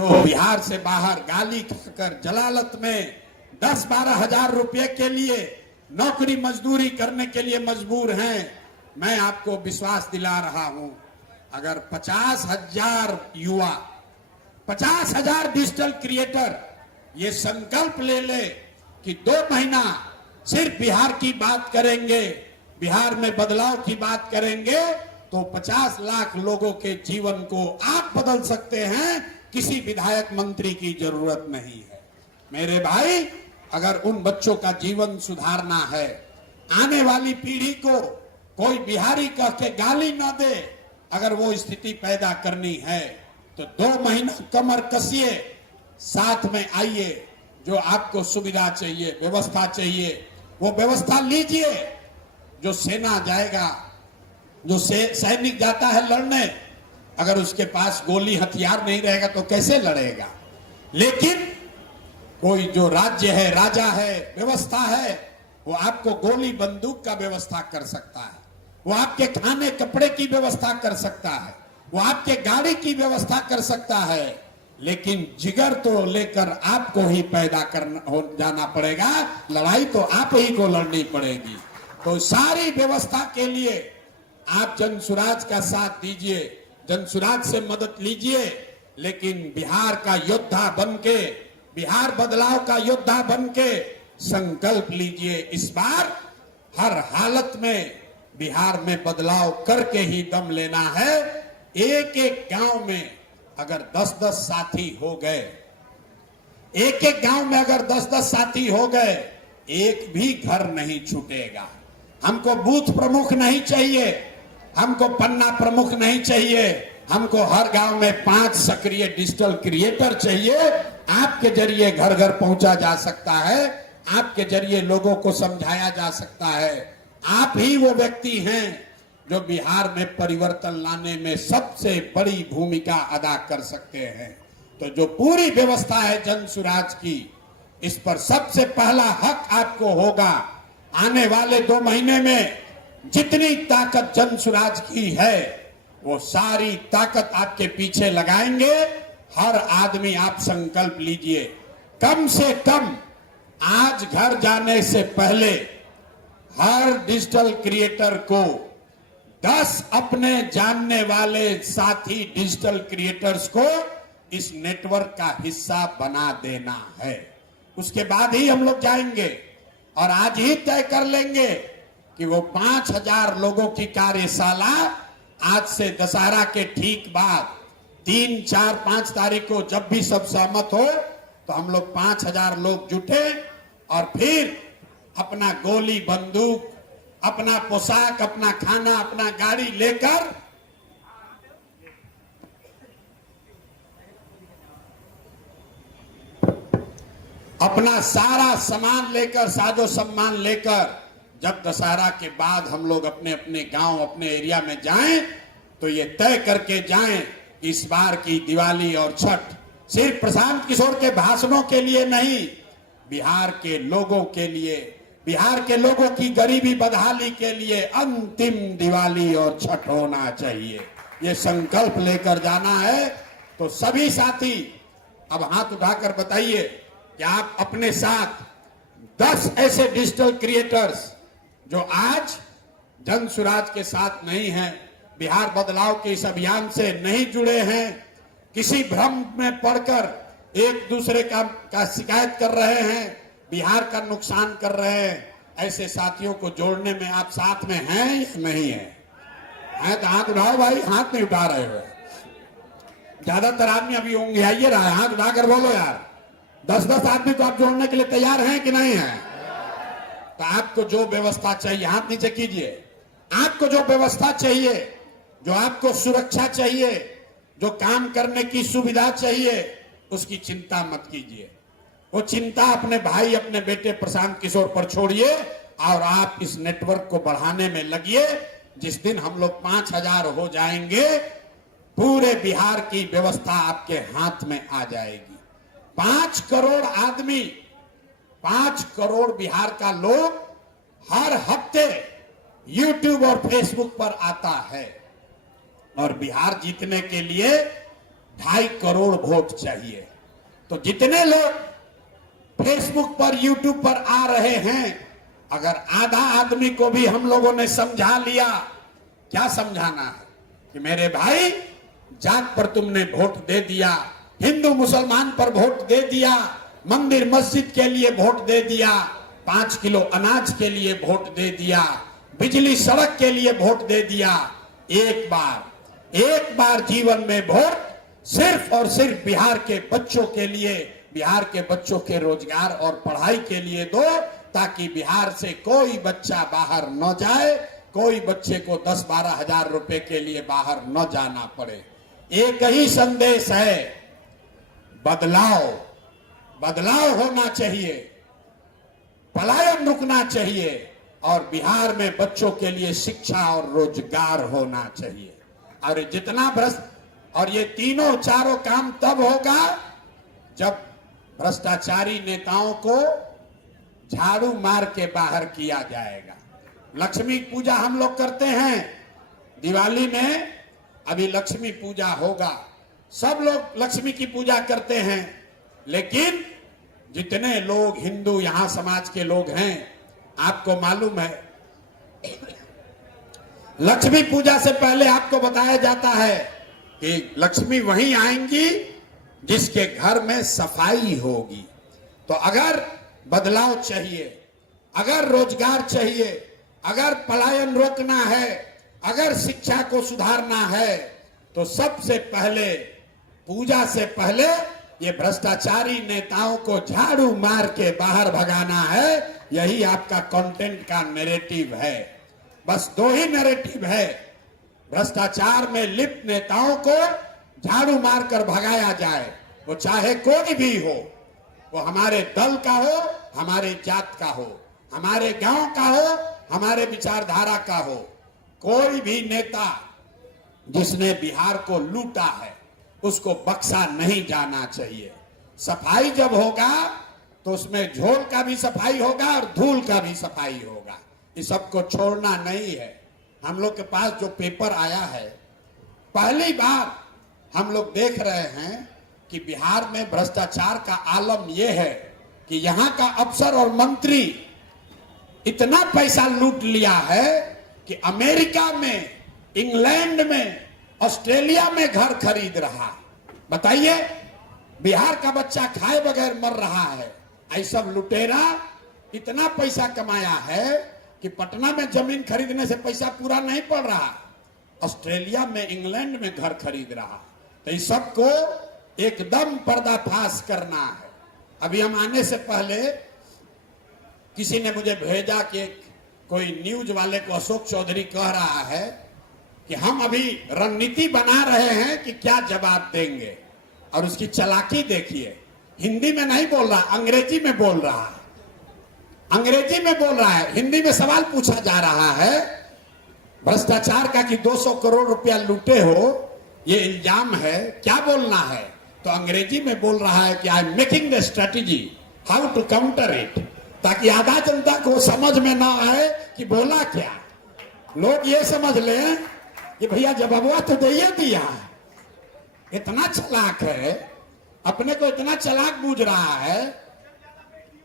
जो बिहार से बाहर गाली खाकर जलालत में 10-12 हजार रुपए के लिए नौकरी मजदूरी करने के लिए मजबूर हैं, मैं आपको विश्वास दिला रहा हूं, अगर 50,000 युवा, 50,000 डिजिटल क्रिएटर ये संकल्प ले ले कि 2 महीना सिर्फ बिहार की बात करेंगे, बिहार में बदलाव की बात करेंगे, तो 50 लाख लोगों के जीवन को आप बदल सकते हैं। किसी विधायक मंत्री की जरूरत नहीं है। मेरे भाई, अगर उन बच्चों का जीवन सुधारना है, आने वाली पीढ़ी को कोई बिहारी कह के गाली ना दे, अगर वो स्थिति पैदा करनी है तो 2 महीना कमर कसिए, साथ में आइए, जो आपको सुविधा चाहिए, व्यवस्था चाहिए, वो व्यवस्था लीजिए। जो सेना जाएगा, जो सैनिक जाता है लड़ने, अगर उसके पास गोली हथियार नहीं रहेगा तो कैसे लड़ेगा? लेकिन कोई जो राज्य है, राजा है, व्यवस्था है, वो आपको गोली बंदूक का व्यवस्था कर सकता है, वो आपके खाने कपड़े की व्यवस्था कर सकता है, वो आपके गाड़ी की व्यवस्था कर सकता है, लेकिन जिगर तो लेकर आपको ही पैदा करना हो जाना पड़ेगा। लड़ाई तो आप ही को लड़नी पड़ेगी। तो सारी व्यवस्था के लिए आप जनसुराज का साथ दीजिए, जनसुराज से मदद लीजिए, लेकिन बिहार का योद्धा बनके, बिहार बदलाव का योद्धा बनके संकल्प लीजिए। इस बार हर हालत में बिहार में बदलाव करके ही दम लेना है। एक एक गांव में अगर 10-10 साथी हो गए, एक एक गांव में अगर 10-10 साथी हो गए, एक भी घर नहीं छूटेगा। हमको बूथ प्रमुख नहीं चाहिए, हमको पन्ना प्रमुख नहीं चाहिए, हमको हर गांव में 5 सक्रिय डिजिटल क्रिएटर चाहिए। आपके जरिए घर घर पहुंचा जा सकता है, आपके जरिए लोगों को समझाया जा सकता है। आप ही वो व्यक्ति हैं जो बिहार में परिवर्तन लाने में सबसे बड़ी भूमिका अदा कर सकते हैं। तो जो पूरी व्यवस्था है जनसुराज की, इस पर सबसे पहला हक आपको होगा। आने वाले 2 महीने में जितनी ताकत जनसुराज की है, वो सारी ताकत आपके पीछे लगाएंगे। हर आदमी आप संकल्प लीजिए, कम से कम आज घर जाने से पहले हर डिजिटल क्रिएटर को 10 अपने जानने वाले साथी डिजिटल क्रिएटर्स को इस नेटवर्क का हिस्सा बना देना है। उसके बाद ही हम लोग जाएंगे और आज ही तय कर लेंगे कि वो 5,000 लोगों की कार्यशाला आज से दशहरा के ठीक बाद 3, 4, 5 तारीख को जब भी सब सहमत हो तो हम लोग 5,000 लोग जुटे और फिर अपना गोली बंदूक, अपना पोशाक, अपना खाना, अपना गाड़ी लेकर अपना सारा सामान लेकर, साजो सम्मान लेकर जब दशहरा के बाद हम लोग अपने अपने गांव, अपने एरिया में जाएं, तो ये तय करके जाएं इस बार की दिवाली और छठ सिर्फ प्रशांत किशोर के भाषणों के लिए नहीं, बिहार के लोगों के लिए, बिहार के लोगों की गरीबी बदहाली के लिए अंतिम दिवाली और छठ होना चाहिए। ये संकल्प लेकर जाना है। तो सभी साथी अब हाथ उठाकर बताइए कि आप अपने साथ 10 ऐसे डिजिटल क्रिएटर्स जो आज जनसुराज के साथ नहीं हैं, बिहार बदलाव के इस अभियान से नहीं जुड़े हैं, किसी भ्रम में पड़कर एक दूसरे का शिकायत कर रहे हैं, बिहार का नुकसान कर रहे हैं, ऐसे साथियों को जोड़ने में आप साथ में हैं या नहीं है? तो हाथ उठाओ भाई, हाथ नहीं उठा रहे हो। ज्यादातर आदमी अभी होंगे, आइए रहा है, हाथ उठाकर बोलो यार। 10-10 आदमी को आप जोड़ने के लिए तैयार हैं कि नहीं है? तो आपको जो व्यवस्था चाहिए, हाथ नीचे कीजिए, आपको जो व्यवस्था चाहिए, जो आपको सुरक्षा चाहिए, जो काम करने की सुविधा चाहिए, उसकी चिंता मत कीजिए। वो चिंता अपने भाई, अपने बेटे प्रशांत किशोर पर छोड़िए और आप इस नेटवर्क को बढ़ाने में लगिए। जिस दिन हम लोग 5,000 हो जाएंगे, पूरे बिहार की व्यवस्था आपके हाथ में आ जाएगी। 5 करोड़ आदमी, 5 करोड़ बिहार का लोग हर हफ्ते YouTube और Facebook पर आता है और बिहार जीतने के लिए 2.5 करोड़ वोट चाहिए। तो जितने लोग फेसबुक पर, यूट्यूब पर आ रहे हैं, अगर आधा आदमी को भी हम लोगों ने समझा लिया, क्या समझाना है कि मेरे भाई जात पर तुमने वोट दे दिया, हिंदू मुसलमान पर वोट दे दिया, मंदिर मस्जिद के लिए वोट दे दिया, 5 किलो अनाज के लिए वोट दे दिया, बिजली सड़क के लिए वोट दे दिया। एक बार जीवन में वोट सिर्फ और सिर्फ बिहार के बच्चों के लिए, बिहार के बच्चों के रोजगार और पढ़ाई के लिए दो, ताकि बिहार से कोई बच्चा बाहर न जाए, कोई बच्चे को 10-12 हजार रुपए के लिए बाहर न जाना पड़े। एक ही संदेश है, बदलाव होना चाहिए, पलायन रुकना चाहिए, और बिहार में बच्चों के लिए शिक्षा और रोजगार होना चाहिए। और जितना और ये तीनों चारों काम तब होगा जब भ्रष्टाचारी नेताओं को झाड़ू मार के बाहर किया जाएगा। लक्ष्मी पूजा हम लोग करते हैं, दिवाली में अभी लक्ष्मी पूजा होगा, सब लोग लक्ष्मी की पूजा करते हैं, लेकिन जितने लोग हिंदू यहां समाज के लोग हैं, आपको मालूम है लक्ष्मी पूजा से पहले आपको बताया जाता है कि लक्ष्मी वहीं आएंगी जिसके घर में सफाई होगी। तो अगर बदलाव चाहिए, अगर रोजगार चाहिए, अगर पलायन रोकना है, अगर शिक्षा को सुधारना है, तो सबसे पहले, पूजा से पहले ये भ्रष्टाचारी नेताओं को झाड़ू मार के बाहर भगाना है। यही आपका कंटेंट का नैरेटिव है। बस 2 ही नैरेटिव है, भ्रष्टाचार में लिप्त नेताओं को झाड़ू मारकर भगाया जाए, वो चाहे कोई भी हो, वो हमारे दल का हो, हमारे जात का हो, हमारे गांव का हो, हमारे विचारधारा का हो, कोई भी नेता जिसने बिहार को लूटा है उसको बख्शा नहीं जाना चाहिए। सफाई जब होगा तो उसमें झोल का भी सफाई होगा और धूल का भी सफाई होगा। इस सबको छोड़ना नहीं है। हम लोग के पास जो पेपर आया है, पहली बार हम लोग देख रहे हैं कि बिहार में भ्रष्टाचार का आलम यह है कि यहाँ का अफसर और मंत्री इतना पैसा लूट लिया है कि अमेरिका में, इंग्लैंड में, ऑस्ट्रेलिया में घर खरीद रहा। बताइए, बिहार का बच्चा खाए बगैर मर रहा है। ऐसा लुटेरा इतना पैसा कमाया है कि पटना में जमीन खरीदने से पैसा पूरा नहीं पड़ रहा, ऑस्ट्रेलिया में, इंग्लैंड में घर खरीद रहा। तो इस सबको एकदम पर्दाफाश करना है। अभी हम आने से पहले किसी ने मुझे भेजा कि कोई न्यूज वाले को अशोक चौधरी कह रहा है कि हम अभी रणनीति बना रहे हैं कि क्या जवाब देंगे, और उसकी चालाकी देखिए। हिंदी में नहीं बोल रहा, अंग्रेजी में बोल रहा है, अंग्रेजी में बोल रहा है। हिंदी में सवाल पूछा जा रहा है भ्रष्टाचार का कि 200 करोड़ रुपया लूटे हो, ये इल्जाम है, क्या बोलना है? तो अंग्रेजी में बोल रहा है कि I am making the strategy how to counter it, ताकि आधा जनता को समझ में ना आए कि बोला क्या। लोग ये समझ लें कि भैया जवाबवा तो दे दिया। इतना चालाक है, अपने को इतना चालाक बूझ रहा है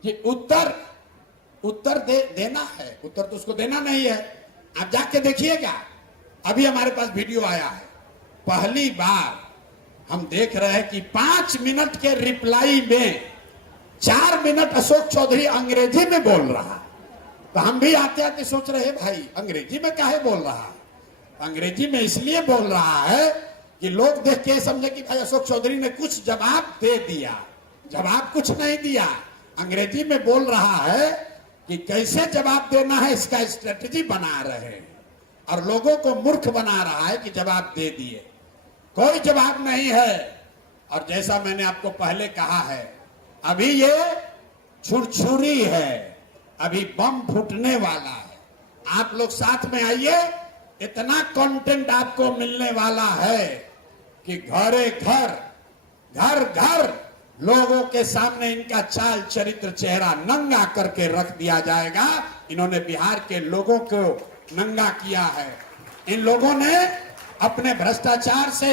कि उत्तर देना है, उत्तर तो उसको देना नहीं है। आप जाके देखिएगा, अभी हमारे पास वीडियो आया है, पहली बार हम देख रहे हैं कि 5 मिनट के रिप्लाई में 4 मिनट अशोक चौधरी अंग्रेजी में बोल रहा। तो हम भी आते आते सोच रहे भाई अंग्रेजी में काहे बोल रहा। अंग्रेजी में इसलिए बोल रहा है कि लोग देख के समझे कि भाई अशोक चौधरी ने कुछ जवाब दे दिया। जवाब कुछ नहीं दिया, अंग्रेजी में बोल रहा है कि कैसे जवाब देना है, इसका स्ट्रेटेजी बना रहे हैं, और लोगों को मूर्ख बना रहा है कि जवाब दे दिए। कोई जवाब नहीं है। और जैसा मैंने आपको पहले कहा है, अभी ये छुरछुरी है, अभी बम फूटने वाला है। आप लोग साथ में आइए, इतना कंटेंट आपको मिलने वाला है कि घरे घर, घर घर लोगों के सामने इनका चाल चरित्र चेहरा नंगा करके रख दिया जाएगा। इन्होंने बिहार के लोगों को नंगा किया है। इन लोगों ने अपने भ्रष्टाचार से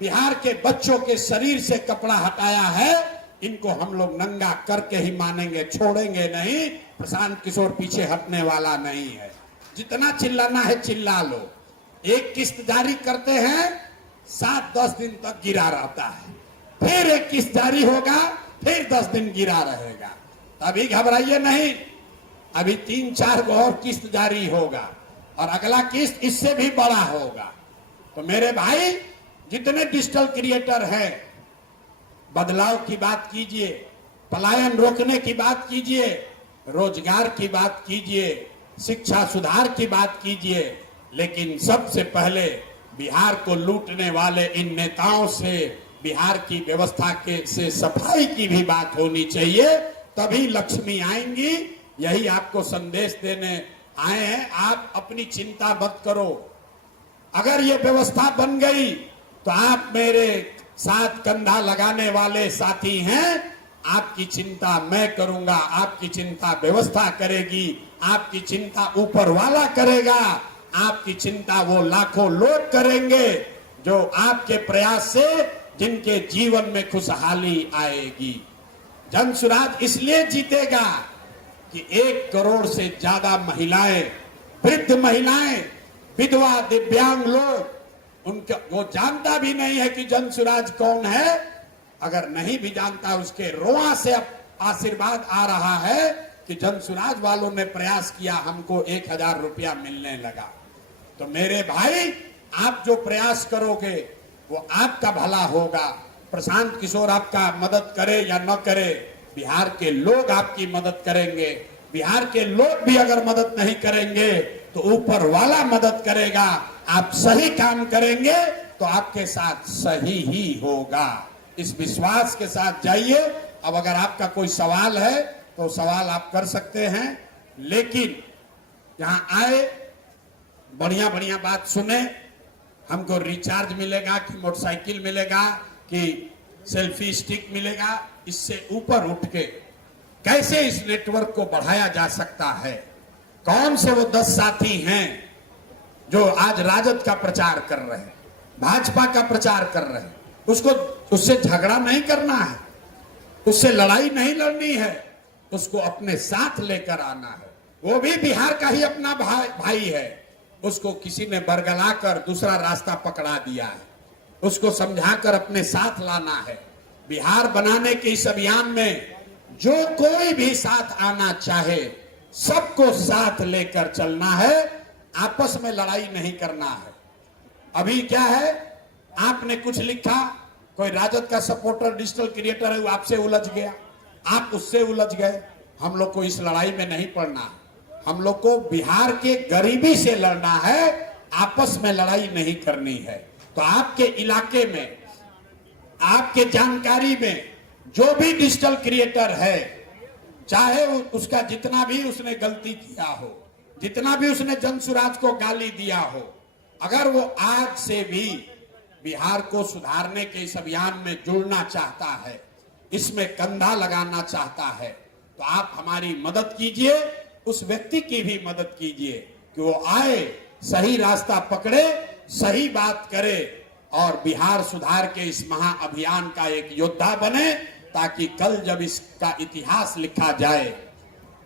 बिहार के बच्चों के शरीर से कपड़ा हटाया है, इनको हम लोग नंगा करके ही मानेंगे, छोड़ेंगे नहीं। प्रशांत किशोर पीछे हटने वाला नहीं है। जितना चिल्लाना है चिल्ला लो। एक किस्त जारी करते हैं, 7-10 दिन तक गिरा रहता है, फिर एक किस्त जारी होगा, फिर 10 दिन गिरा रहेगा। अभी घबराइए नहीं, अभी 3-4 गो और किस्त जारी होगा और अगला किस्त इससे भी बड़ा होगा। तो मेरे भाई, जितने डिजिटल क्रिएटर हैं, बदलाव की बात कीजिए, पलायन रोकने की बात कीजिए, रोजगार की बात कीजिए, शिक्षा सुधार की बात कीजिए, लेकिन सबसे पहले बिहार को लूटने वाले इन नेताओं से, बिहार की व्यवस्था के से सफाई की भी बात होनी चाहिए, तभी लक्ष्मी आएंगी। यही आपको संदेश देने आए हैं। आप अपनी चिंता मत करो। अगर ये व्यवस्था बन गई तो आप मेरे साथ कंधा लगाने वाले साथी हैं। आपकी चिंता मैं करूंगा, आपकी चिंता व्यवस्था करेगी, आपकी चिंता ऊपर वाला करेगा, आपकी चिंता वो लाखों लोग करेंगे जो आपके प्रयास से जिनके जीवन में खुशहाली आएगी। जनसुराज इसलिए जीतेगा कि 1 करोड़ से ज्यादा महिलाएं, वृद्ध महिलाएं, विधवा, दिव्यांग लोग, उनका वो जानता भी नहीं है कि जनसुराज कौन है। अगर नहीं भी जानता, उसके रोआ से आशीर्वाद आ रहा है कि जनसुराज वालों ने प्रयास किया, हमको 1000 रुपया मिलने लगा। तो मेरे भाई, आप जो प्रयास करोगे वो आपका भला होगा। प्रशांत किशोर आपका मदद करे या न करे, बिहार के लोग आपकी मदद करेंगे। बिहार के लोग भी अगर मदद नहीं करेंगे तो ऊपर वाला मदद करेगा। आप सही काम करेंगे तो आपके साथ सही ही होगा। इस विश्वास के साथ जाइए। अब अगर आपका कोई सवाल है तो सवाल आप कर सकते हैं, लेकिन यहाँ आए, बढ़िया बढ़िया बात सुने। हमको रिचार्ज मिलेगा कि मोटरसाइकिल मिलेगा कि सेल्फी स्टिक मिलेगा, इससे ऊपर उठ के कैसे इस नेटवर्क को बढ़ाया जा सकता है। कौन से वो 10 साथी हैं जो आज राजद का प्रचार कर रहे हैं, भाजपा का प्रचार कर रहे हैं। उससे झगड़ा नहीं करना है, उससे लड़ाई नहीं लड़नी है, उसको अपने साथ लेकर आना है। वो भी बिहार का ही अपना भाई है। उसको किसी ने बरगलाकर दूसरा रास्ता पकड़ा दिया है, उसको समझाकर अपने साथ लाना है। बिहार बनाने के इस अभियान में जो कोई भी साथ आना चाहे, सबको साथ लेकर चलना है। आपस में लड़ाई नहीं करना है। अभी क्या है, आपने कुछ लिखा, कोई राजद का सपोर्टर डिजिटल क्रिएटर है, वो आपसे उलझ गया, आप उससे उलझ गए। हम लोग को इस लड़ाई में नहीं पड़ना है। हम लोग को बिहार के गरीबी से लड़ना है, आपस में लड़ाई नहीं करनी है। तो आपके इलाके में, आपके जानकारी में जो भी डिजिटल क्रिएटर है, चाहे उसका जितना भी उसने गलती किया हो, जितना भी उसने जनसुराज को गाली दिया हो, अगर वो आज से भी बिहार को सुधारने के इस अभियान में जुड़ना चाहता है, इसमें कंधा लगाना चाहता है, तो आप हमारी मदद कीजिए, उस व्यक्ति की भी मदद कीजिए कि वो आए, सही रास्ता पकड़े, सही बात करे और बिहार सुधार के इस महाअभियान का एक योद्धा बने, ताकि कल जब इसका इतिहास लिखा जाए,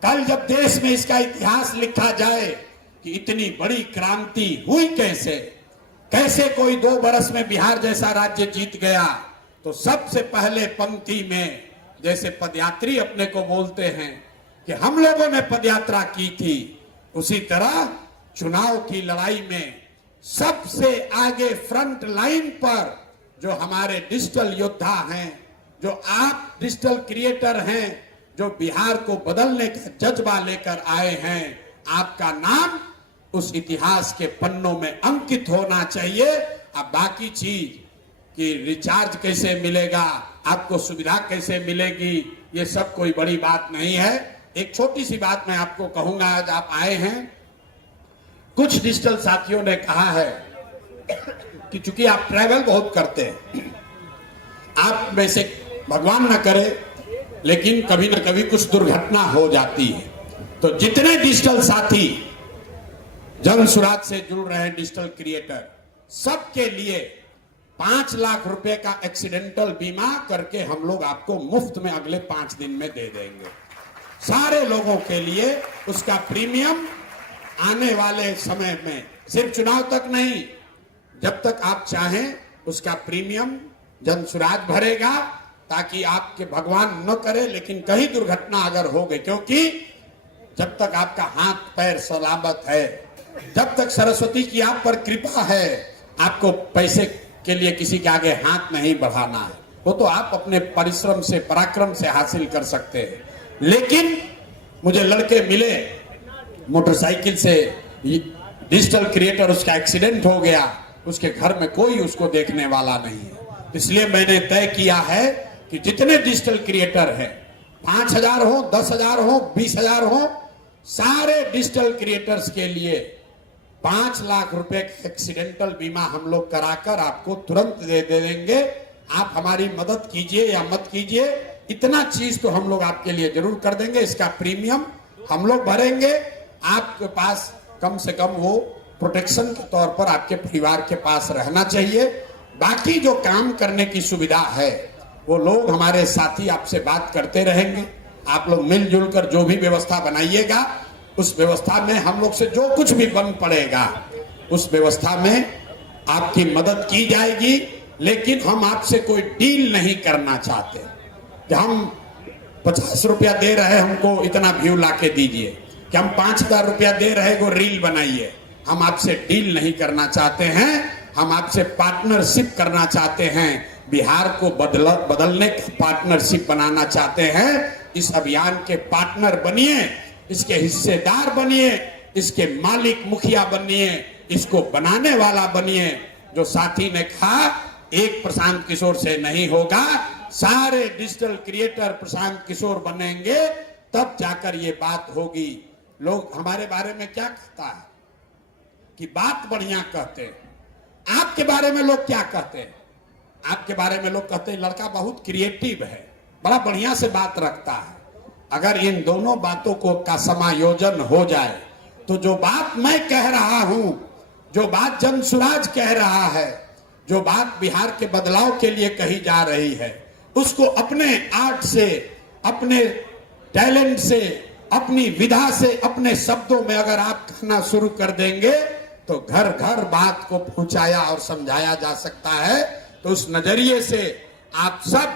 कल जब देश में इसका इतिहास लिखा जाए कि इतनी बड़ी क्रांति हुई कैसे, कैसे कोई 2 बरस में बिहार जैसा राज्य जीत गया, तो सबसे पहले पंक्ति में जैसे पदयात्री अपने को बोलते हैं कि हम लोगों ने पदयात्रा की थी, उसी तरह चुनाव की लड़ाई में सबसे आगे फ्रंट लाइन पर जो हमारे डिजिटल योद्धा हैं, जो आप डिजिटल क्रिएटर हैं, जो बिहार को बदलने का जज्बा लेकर आए हैं, आपका नाम उस इतिहास के पन्नों में अंकित होना चाहिए। अब बाकी चीज कि रिचार्ज कैसे मिलेगा, आपको सुविधा कैसे मिलेगी, ये सब कोई बड़ी बात नहीं है। एक छोटी सी बात मैं आपको कहूंगा, आज आप आए हैं, कुछ डिजिटल साथियों ने कहा है कि चूंकि आप ट्रैवल बहुत करते हैं, आप में से भगवान न करे लेकिन कभी न कभी कुछ दुर्घटना हो जाती है, तो जितने डिजिटल साथी जनसुराज से जुड़ रहे हैं, डिजिटल क्रिएटर, सबके लिए 5 लाख रुपए का एक्सीडेंटल बीमा करके हम लोग आपको मुफ्त में अगले 5 दिन में दे देंगे। सारे लोगों के लिए उसका प्रीमियम आने वाले समय में, सिर्फ चुनाव तक नहीं, जब तक आप चाहें उसका प्रीमियम जन सुराज भरेगा, ताकि आपके भगवान न करे लेकिन कहीं दुर्घटना अगर हो गई, क्योंकि जब तक आपका हाथ पैर सलामत है, जब तक सरस्वती की आप पर कृपा है, आपको पैसे के लिए किसी के आगे हाथ नहीं बढ़ाना है। वो तो आप अपने परिश्रम से, पराक्रम से हासिल कर सकते हैं। लेकिन मुझे लड़के मिले मोटरसाइकिल से, डिजिटल क्रिएटर, उसका एक्सीडेंट हो गया, उसके घर में कोई उसको देखने वाला नहीं है। इसलिए मैंने तय किया है कि जितने डिजिटल क्रिएटर हैं, 5,000 हो, 10,000 हो, 20,000 हो, सारे डिजिटल क्रिएटर्स के लिए 5 लाख रुपए का एक्सीडेंटल बीमा हम लोग कराकर आपको तुरंत दे देंगे। आप हमारी मदद कीजिए या मत कीजिए, इतना चीज तो हम लोग आपके लिए जरूर कर देंगे। इसका प्रीमियम हम लोग भरेंगे। आपके पास कम से कम वो प्रोटेक्शन के तौर पर आपके परिवार के पास रहना चाहिए। बाकी जो काम करने की सुविधा है वो लोग हमारे साथी आपसे बात करते रहेंगे। आप लोग मिलजुल कर जो भी व्यवस्था बनाइएगा, उस व्यवस्था में हम लोग से जो कुछ भी बन पड़ेगा उस व्यवस्था में आपकी मदद की जाएगी। लेकिन हम आपसे कोई डील नहीं करना चाहते कि हम 50 रुपया दे रहे हैं, हमको इतना व्यू ला के दीजिए, कि हम 5,000 रुपया दे रहे को रील बनाइए। हम आपसे डील नहीं करना चाहते हैं, हम आपसे पार्टनरशिप करना चाहते हैं। बिहार को बदलने का पार्टनरशिप बनाना चाहते हैं। इस अभियान के पार्टनर बनिए, इसके हिस्सेदार बनिए, इसके मालिक मुखिया बनिए, इसको बनाने वाला बनिए। जो साथी ने कहा एक प्रशांत किशोर से नहीं होगा, सारे डिजिटल क्रिएटर प्रशांत किशोर बनेंगे, तब जाकर ये बात होगी। लोग हमारे बारे में क्या कहता है कि बात बढ़िया कहते हैं। आपके बारे में लोग क्या कहते हैं? आपके बारे में लोग कहते हैं लड़का बहुत क्रिएटिव है, बड़ा बढ़िया से बात रखता है। अगर इन दोनों बातों को का समायोजन हो जाए तो जो बात मैं कह रहा हूं, जो बात जन सुराज कह रहा है, जो बात बिहार के बदलाव के लिए कही जा रही है, उसको अपने आर्ट से, अपने टैलेंट से, अपनी विधा से, अपने शब्दों में अगर आप कहना शुरू कर देंगे तो घर घर बात को पहुंचाया और समझाया जा सकता है। तो उस नजरिए से आप सब